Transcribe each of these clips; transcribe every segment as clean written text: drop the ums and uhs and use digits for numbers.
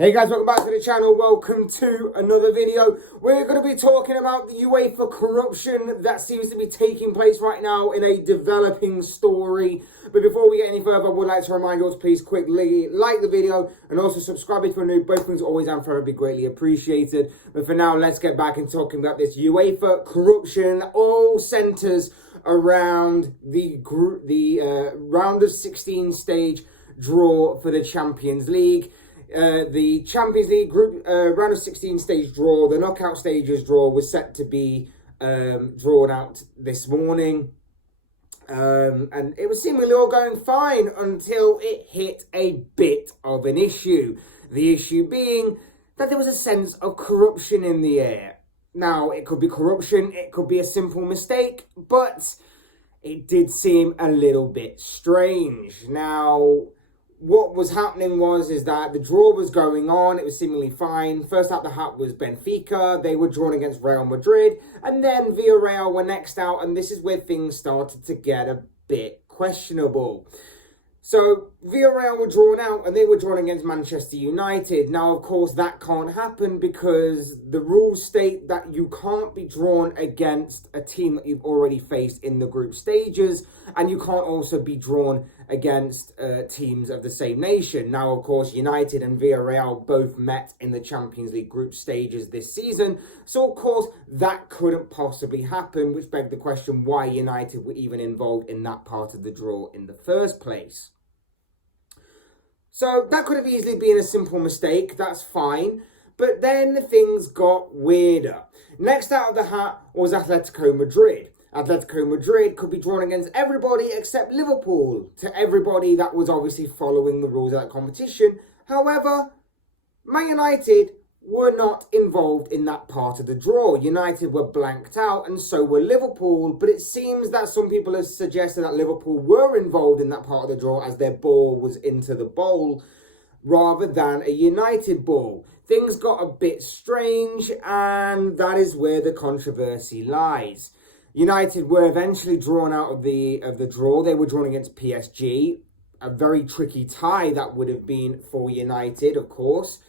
Hey guys, welcome back to the channel. Welcome to another video. We're going to be talking about the UEFA corruption that seems to be taking place right now in a developing story. But before we get any further, I would like to remind you to please quickly like the video and also subscribe if you're new. Both things always and forever be greatly appreciated. But for now, let's get back and talking about this UEFA corruption. All centres around the round of 16 stage draw for the Champions League. The Champions League group round of 16 stage draw, the knockout stages draw, was set to be drawn out this morning. And it was seemingly all going fine until it hit a bit of an issue. The issue being that there was a sense of corruption in the air. Now, it could be corruption, it could be a simple mistake, but it did seem a little bit strange. Now, what was happening is that the draw was going on. It was seemingly fine. First out the hat was Benfica. They were drawn against Real Madrid. And then Villarreal were next out. And this is where things started to get a bit questionable. So Villarreal were drawn out and they were drawn against Manchester United. Now, of course, that can't happen because the rules state that you can't be drawn against a team that you've already faced in the group stages. And you can't also be drawn against teams of the same nation. Now, of course, United and Villarreal both met in the Champions League group stages this season. So, of course, that couldn't possibly happen, which begged the question why United were even involved in that part of the draw in the first place. So that could have easily been a simple mistake. That's fine. But then things got weirder. Next out of the hat was Atletico Madrid. Atletico Madrid could be drawn against everybody except Liverpool, to everybody that was obviously following the rules of that competition. However, Man United were not involved in that part of the draw. United were blanked out and so were Liverpool, but it seems that some people have suggested that Liverpool were involved in that part of the draw as their ball was into the bowl rather than a United ball. Things got a bit strange and that is where the controversy lies. United were eventually drawn out of the draw. They were drawn against PSG. A very tricky tie that would have been for United, of course.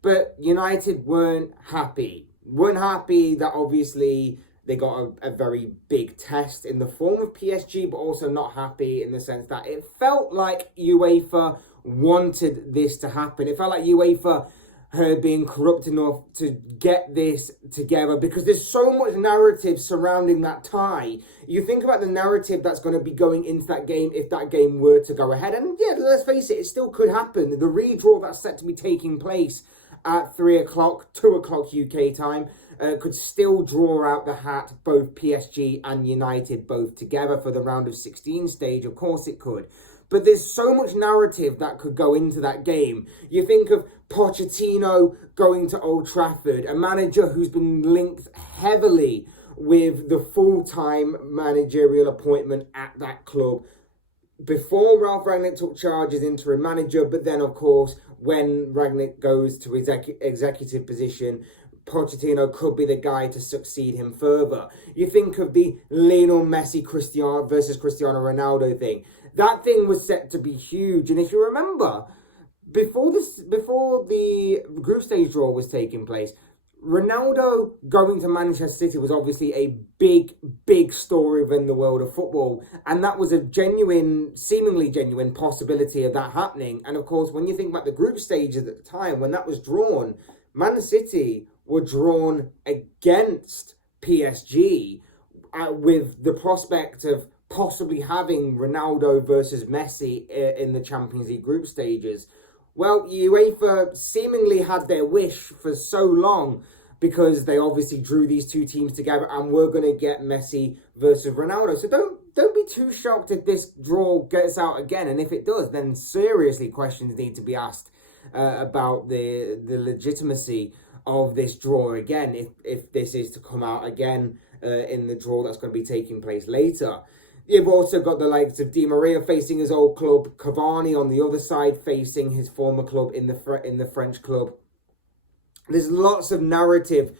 But United weren't happy. Weren't happy that obviously they got a very big test in the form of PSG, but also not happy in the sense that it felt like UEFA wanted this to happen. It felt like UEFA had been corrupt enough to get this together because there's so much narrative surrounding that tie. You think about the narrative that's going to be going into that game if that game were to go ahead. And yeah, let's face it still could happen. The redraw that's set to be taking place at 3 o'clock, 2 o'clock UK time, could still draw out the hat both PSG and United both together for the round of 16 stage. Of course it could. But there's so much narrative that could go into that game. You think of Pochettino going to Old Trafford, a manager who's been linked heavily with the full-time managerial appointment at that club before Ralph Rangnick took charge as interim manager, but then, of course, when Rangnick goes to executive position, Pochettino could be the guy to succeed him further. You think of the Lionel Messi versus Cristiano Ronaldo thing. That thing was set to be huge. And if you remember, before the group stage draw was taking place, Ronaldo going to Manchester City was obviously a big story within the world of football. And that was a seemingly genuine possibility of that happening. And of course, when you think about the group stages at the time, when that was drawn, Man City were drawn against PSG with the prospect of possibly having Ronaldo versus Messi in the Champions League group stages. Well, UEFA seemingly had their wish for so long because they obviously drew these two teams together and we're going to get Messi versus Ronaldo. So don't be too shocked if this draw gets out again. And if it does, then seriously questions need to be asked about the legitimacy of this draw again, if this is to come out again in the draw that's going to be taking place later. You've also got the likes of Di Maria facing his old club, Cavani on the other side facing his former club in the French club. There's lots of narrative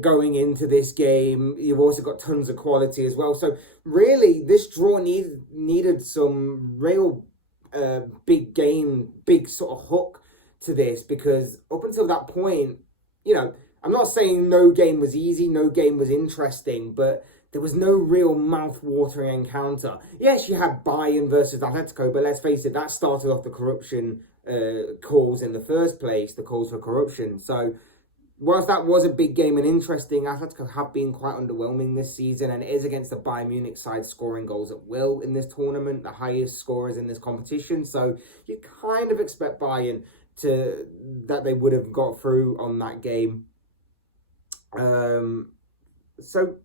going into this game. You've also got tons of quality as well. So really, this draw needed some real big sort of hook to this, because up until that point, you know, I'm not saying no game was easy, no game was interesting, but there was no real mouth-watering encounter. Yes, you had Bayern versus Atletico, but let's face it, that started off the corruption calls in the first place, the calls for corruption. So whilst that was a big game and interesting, Atletico have been quite underwhelming this season, and it is against the Bayern Munich side scoring goals at will in this tournament, the highest scorers in this competition. So you kind of expect Bayern that they would have got through on that game. So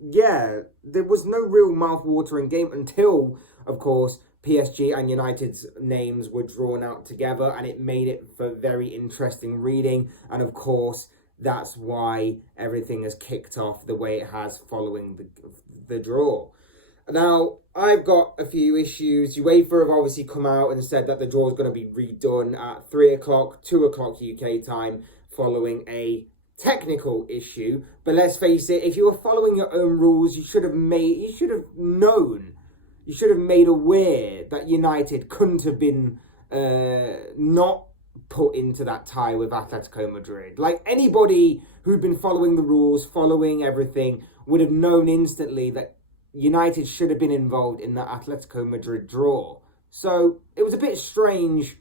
yeah, there was no real mouth-watering game until, of course, PSG and United's names were drawn out together, and it made it for very interesting reading. And of course, that's why everything has kicked off the way it has following the draw. Now, I've got a few issues. UEFA have obviously come out and said that the draw is going to be redone at 3 o'clock, 2 o'clock UK time, following a technical issue. But let's face it, if you were following your own rules, you should have made aware that United couldn't have been not put into that tie with Atletico Madrid. Like, anybody who'd been following the rules, following everything, would have known instantly that United should have been involved in the Atletico Madrid draw. So it was a bit strange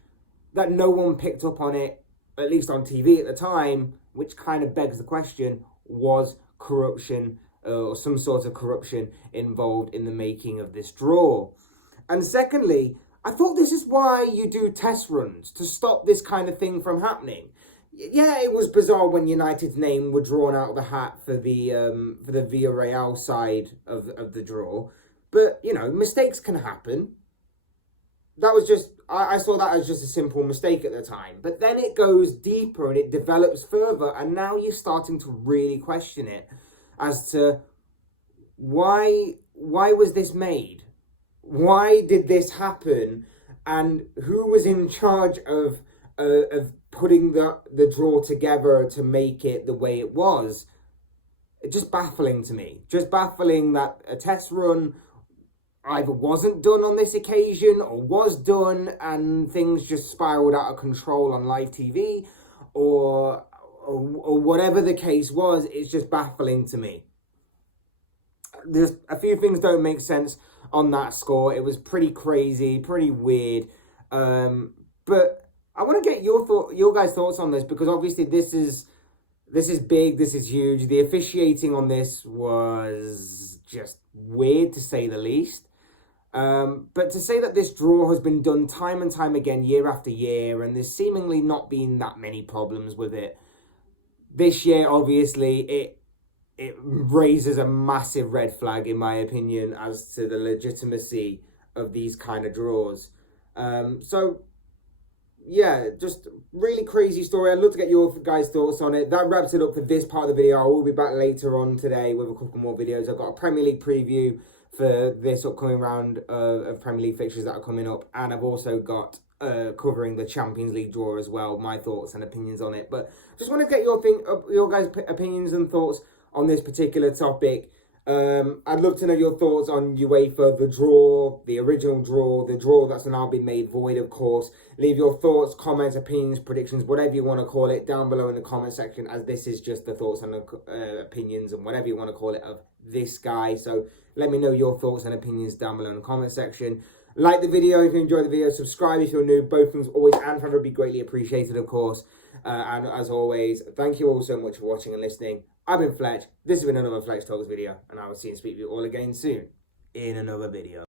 that no one picked up on it, at least on TV at the time, which kind of begs the question, was corruption or some sort of corruption involved in the making of this draw? And secondly, I thought this is why you do test runs, to stop this kind of thing from happening. Yeah, it was bizarre when United's name were drawn out of the hat for the Villarreal side of the draw. But, you know, mistakes can happen. That was just, I saw that as just a simple mistake at the time. But then it goes deeper and it develops further, and now you're starting to really question it as to why was this made? Why did this happen? And who was in charge of putting the draw together to make it the way it was? It's just baffling to me. Just baffling that a test run either wasn't done on this occasion or was done and things just spiraled out of control on live TV, or whatever the case was. It's just baffling to me. There's a few things don't make sense on that score. It was pretty crazy, pretty weird. But I want to get your guys' thoughts on this, because obviously this is big, this is huge. The officiating on this was just weird, to say the least. But to say that this draw has been done time and time again, year after year, and there's seemingly not been that many problems with it. This year, obviously, it raises a massive red flag, in my opinion, as to the legitimacy of these kind of draws. So, yeah, just really crazy story. I'd love to get your guys' thoughts on it. That wraps it up for this part of the video. I will be back later on today with a couple more videos. I've got a Premier League preview for this upcoming round of Premier League fixtures that are coming up, and I've also got covering the Champions League draw as well, my thoughts and opinions on it. But just want to get your guys' opinions and thoughts on this particular topic. I'd love to know your thoughts on UEFA, the draw, the original draw, the draw that's now been made void, of course. Leave your thoughts, comments, opinions, predictions, whatever you want to call it, down below in the comment section, as this is just the thoughts and opinions and whatever you want to call it of this guy. So let me know your thoughts and opinions down below in the comment section. Like the video if you enjoyed the video. Subscribe if you're new. Both things always and forever would be greatly appreciated, of course. And as always, thank you all so much for watching and listening. I've been Fletch. This has been another Fletch Talks video, and I will see and speak to you all again soon in another video.